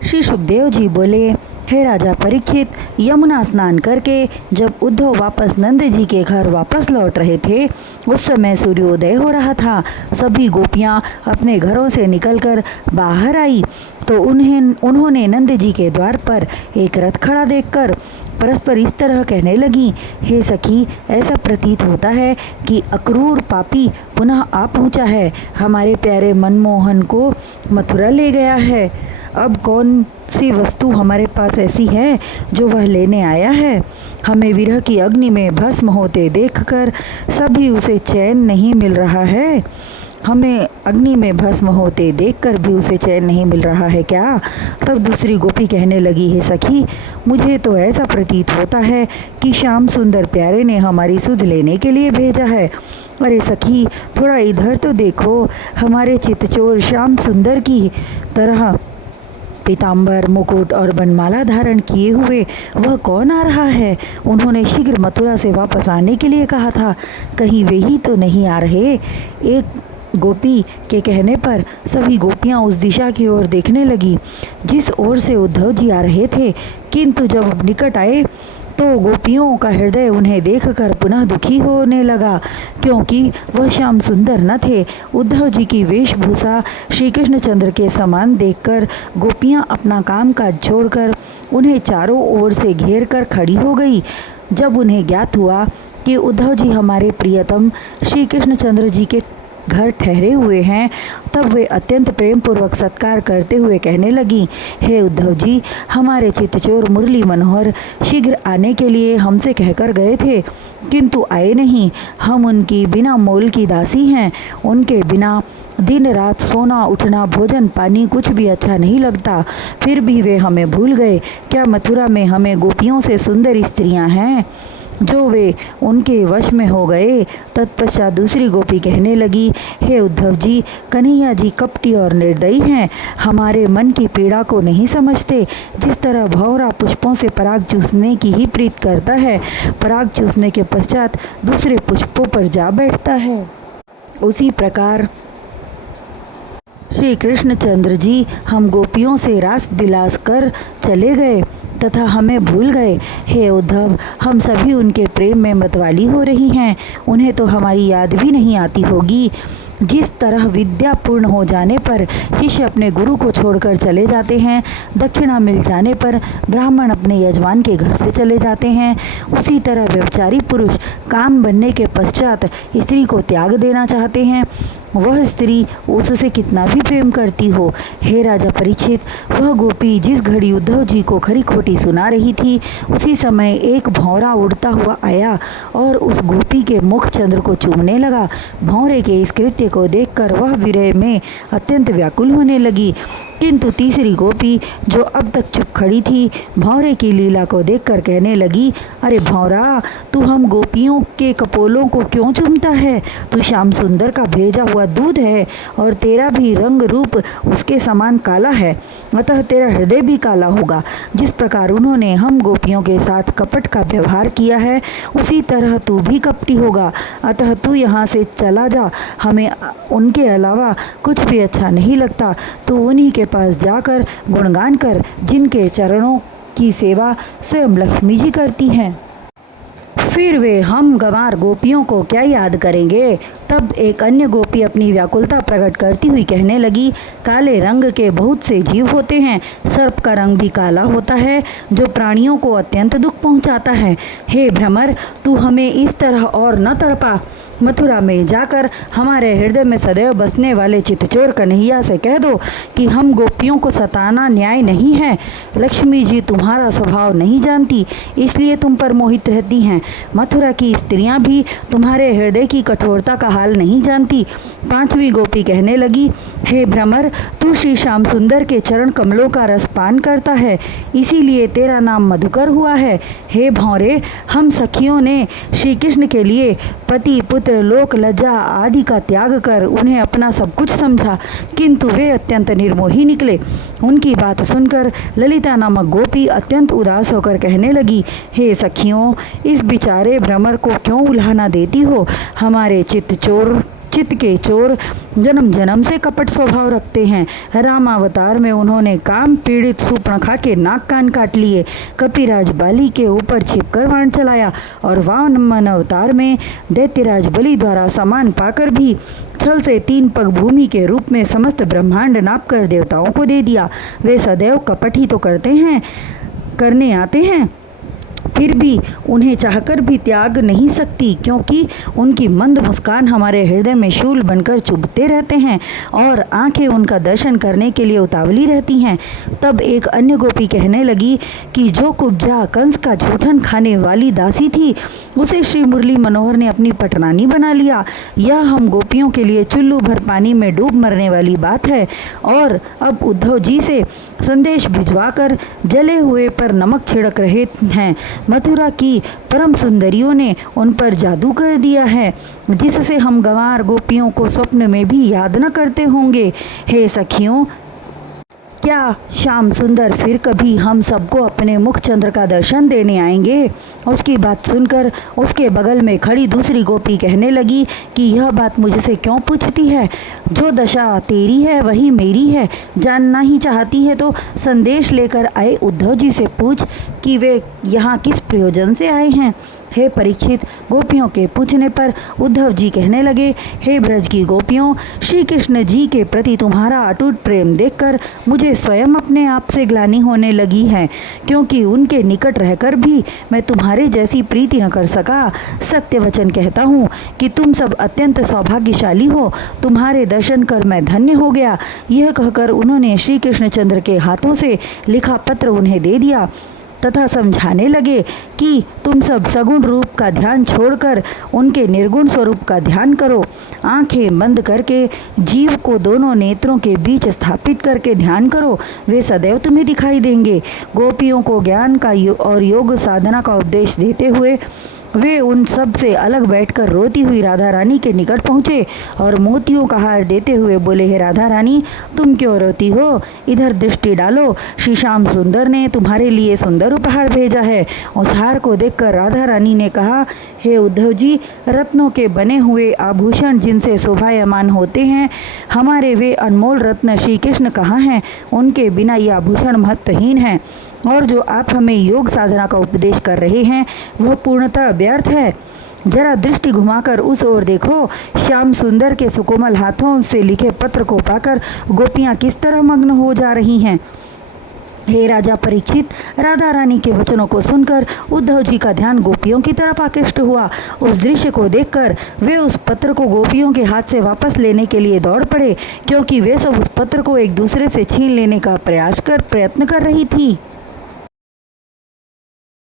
श्री सुखदेव जी बोले, हे राजा परीक्षित, यमुना स्नान करके जब उद्धव वापस नंद जी के घर वापस लौट रहे थे, उस समय सूर्योदय हो रहा था। सभी गोपियां अपने घरों से निकलकर बाहर आई तो उन्होंने नंद जी के द्वार पर एक रथ खड़ा देखकर परस्पर इस तरह कहने लगी, हे सखी, ऐसा प्रतीत होता है कि अक्रूर पापी पुनः आ पहुंचा है, हमारे प्यारे मनमोहन को मथुरा ले गया है। अब कौन सी वस्तु हमारे पास ऐसी है जो वह लेने आया है? हमें विरह की अग्नि में भस्म होते देखकर सभी उसे चैन नहीं मिल रहा है। हमें अग्नि में भस्म होते देखकर भी उसे चैन नहीं मिल रहा है क्या? तब दूसरी गोपी कहने लगी, हे सखी, मुझे तो ऐसा प्रतीत होता है कि श्याम सुंदर प्यारे ने हमारी सुध लेने के लिए भेजा है। अरे सखी, थोड़ा इधर तो देखो, हमारे चितचोर श्याम सुंदर की तरह पीताम्बर, मुकुट और बनमाला धारण किए हुए वह कौन आ रहा है? उन्होंने शीघ्र मथुरा से वापस आने के लिए कहा था, कहीं वे ही तो नहीं आ रहे? एक गोपी के कहने पर सभी गोपियां उस दिशा की ओर देखने लगी जिस ओर से उद्धव जी आ रहे थे, किंतु जब निकट आए तो गोपियों का हृदय उन्हें देखकर पुनः दुखी होने लगा, क्योंकि वह श्याम सुंदर न थे। उद्धव जी की वेशभूषा श्री कृष्णचंद्र के समान देखकर गोपियां अपना काम काज छोड़कर उन्हें चारों ओर से घेर कर खड़ी हो गई। जब उन्हें ज्ञात हुआ कि उद्धव जी हमारे प्रियतम श्री कृष्णचंद्र जी के घर ठहरे हुए हैं, तब वे अत्यंत प्रेम पूर्वक सत्कार करते हुए कहने लगी, हे उद्धव जी, हमारे चितचोर मुरली मनोहर शीघ्र आने के लिए हमसे कहकर गए थे, किंतु आए नहीं। हम उनकी बिना मोल की दासी हैं। उनके बिना दिन रात सोना उठना भोजन पानी कुछ भी अच्छा नहीं लगता, फिर भी वे हमें भूल गए। क्या मथुरा में हमें गोपियों से सुंदर स्त्रियां हैं जो वे उनके वश में हो गए? तत्पश्चात दूसरी गोपी कहने लगी, हे उद्धव जी, कन्हैया जी कपटी और निर्दयी हैं, हमारे मन की पीड़ा को नहीं समझते। जिस तरह भौरा पुष्पों से पराग चूसने की ही प्रीत करता है, पराग चूसने के पश्चात दूसरे पुष्पों पर जा बैठता है, उसी प्रकार श्री कृष्णचंद्र जी हम गोपियों से रास बिलास कर चले गए तथा हमें भूल गए। हे उद्धव, हम सभी उनके प्रेम में मतवाली हो रही हैं, उन्हें तो हमारी याद भी नहीं आती होगी। जिस तरह विद्या पूर्ण हो जाने पर शिष्य अपने गुरु को छोड़कर चले जाते हैं, दक्षिणा मिल जाने पर ब्राह्मण अपने यजमान के घर से चले जाते हैं, उसी तरह व्यभिचारी पुरुष काम बनने के पश्चात स्त्री को त्याग देना चाहते हैं, वह स्त्री उससे कितना भी प्रेम करती हो। हे राजा परीक्षित, वह गोपी जिस घड़ी उद्धव जी को खरी खोटी सुना रही थी, उसी समय एक भौरा उड़ता हुआ आया और उस गोपी के मुख चंद्र को चूमने लगा। भौरे के इस कृत्य को देखकर वह विरह में अत्यंत व्याकुल होने लगी, किंतु तीसरी गोपी जो अब तक चुप खड़ी थी, भौरे की लीला को देखकर कहने लगी, अरे भौरा, तू हम गोपियों के कपोलों को क्यों चूमता है? तू श्याम सुंदर का भेजा हुआ दूध है और तेरा भी रंग रूप उसके समान काला है, अतः तेरा हृदय भी काला होगा। जिस प्रकार उन्होंने हम गोपियों के साथ कपट का व्यवहार किया है, उसी तरह तू भी कपटी होगा, अतः तू यहाँ से चला जा, हमें उनके अलावा कुछ भी अच्छा नहीं लगता। तू उन्हीं के पास जाकर गुणगान कर, जिनके चरणों की सेवा स्वयं लक्ष्मी जी करती हैं। फिर वे हम गंवार गोपियों को क्या याद करेंगे? तब एक अन्य गोपी अपनी व्याकुलता प्रकट करती हुई कहने लगी, काले रंग के बहुत से जीव होते हैं, सर्प का रंग भी काला होता है जो प्राणियों को अत्यंत दुख पहुंचाता है। हे भ्रमर, तू हमें इस तरह और न तड़पा। मथुरा में जाकर हमारे हृदय में सदैव बसने वाले चितचोर कन्हैया से कह दो कि हम गोपियों को सताना न्याय नहीं है। लक्ष्मी जी तुम्हारा स्वभाव नहीं जानती, इसलिए तुम पर मोहित रहती हैं। मथुरा की स्त्रियां भी तुम्हारे हृदय की कठोरता का हाल नहीं जानती। पांचवी गोपी कहने लगी, हे भ्रमर, तू श्री श्याम सुंदर के चरण कमलों का रस पान करता है, इसीलिए तेरा नाम मधुकर हुआ है। हे भौरे, हम सखियों ने श्री कृष्ण के लिए पति पुत्र लोक लज्जा आदि का त्याग कर उन्हें अपना सब कुछ समझा, किंतु वे अत्यंत निर्मोही निकले। उनकी बात सुनकर ललिता नामक गोपी अत्यंत उदास होकर कहने लगी, हे सखियों, इस बेचारे भ्रमर को क्यों उल्हाना देती हो? हमारे चित्त के चोर जन्म जन्म से कपट स्वभाव रखते हैं। रामावतार में उन्होंने काम पीड़ित सूर्पणखा के नाक कान काट लिए, कपिराज बाली के ऊपर छिपकर बाण चलाया और वामन अवतार में दैत्यराज बलि द्वारा सम्मान पाकर भी छल से 3 पग भूमि के रूप में समस्त ब्रह्मांड नापकर देवताओं को दे दिया। वे सदैव कपट ही तो करने आते हैं, फिर भी उन्हें चाहकर भी त्याग नहीं सकती, क्योंकि उनकी मंद मुस्कान हमारे हृदय में शूल बनकर चुभते रहते हैं और आंखें उनका दर्शन करने के लिए उतावली रहती हैं। तब एक अन्य गोपी कहने लगी कि जो कुब्जा कंस का जूठन खाने वाली दासी थी, उसे श्री मुरली मनोहर ने अपनी पटरानी बना लिया। यह हम गोपियों के लिए चुल्लू भर पानी में डूब मरने वाली बात है। और अब उद्धव जी से संदेश भिजवाकर जले हुए पर नमक छिड़क रहे हैं। मथुरा की परम सुंदरियों ने उन पर जादू कर दिया है, जिससे हम गंवार गोपियों को स्वप्न में भी याद न करते होंगे। हे सखियों, क्या श्याम सुंदर फिर कभी हम सबको अपने मुख चंद्र का दर्शन देने आएंगे? उसकी बात सुनकर उसके बगल में खड़ी दूसरी गोपी कहने लगी कि यह बात मुझसे क्यों पूछती है? जो दशा तेरी है वही मेरी है। जानना ही चाहती है तो संदेश लेकर आए उद्धव जी से पूछ कि वे यहाँ किस प्रयोजन से आए हैं। हे परीक्षित, गोपियों के पूछने पर उद्धव जी कहने लगे, हे ब्रज की गोपियों, श्री कृष्ण जी के प्रति तुम्हारा अटूट प्रेम देखकर मुझे स्वयं अपने आप से ग्लानि होने लगी है, क्योंकि उनके निकट रहकर भी मैं तुम्हारे जैसी प्रीति न कर सका। सत्य वचन कहता हूँ कि तुम सब अत्यंत सौभाग्यशाली हो, तुम्हारे दर्शन कर मैं धन्य हो गया। यह कहकर उन्होंने श्री कृष्णचंद्र के हाथों से लिखा पत्र उन्हें दे दिया तथा समझाने लगे कि तुम सब सगुण रूप का ध्यान छोड़कर उनके निर्गुण स्वरूप का ध्यान करो। आंखें बंद करके जीव को दोनों नेत्रों के बीच स्थापित करके ध्यान करो, वे सदैव तुम्हें दिखाई देंगे। गोपियों को ज्ञान का और योग साधना का उपदेश देते हुए वे उन सब से अलग बैठकर रोती हुई राधा रानी के निकट पहुँचे और मोतियों का हार देते हुए बोले, हे राधा रानी, तुम क्यों रोती हो? इधर दृष्टि डालो, श्री श्याम सुंदर ने तुम्हारे लिए सुंदर उपहार भेजा है। उस हार को देखकर राधा रानी ने कहा, हे उद्धव जी, रत्नों के बने हुए आभूषण जिनसे शोभायमान होते हैं, हमारे वे अनमोल रत्न श्री कृष्ण कहाँ हैं? उनके बिना ये आभूषण महत्वहीन हैं और जो आप हमें योग साधना का उपदेश कर रहे हैं वह पूर्णतः व्यर्थ है। जरा दृष्टि घुमाकर उस ओर देखो, श्याम सुंदर के सुकोमल हाथों से लिखे पत्र को पाकर गोपियां किस तरह मग्न हो जा रही हैं। हे राजा परीक्षित, राधा रानी के वचनों को सुनकर उद्धव जी का ध्यान गोपियों की तरफ आकृष्ट हुआ। उस दृश्य को देखकर वे उस पत्र को गोपियों के हाथ से वापस लेने के लिए दौड़ पड़े, क्योंकि वे सब उस पत्र को एक दूसरे से छीन लेने का प्रयत्न कर रही थी।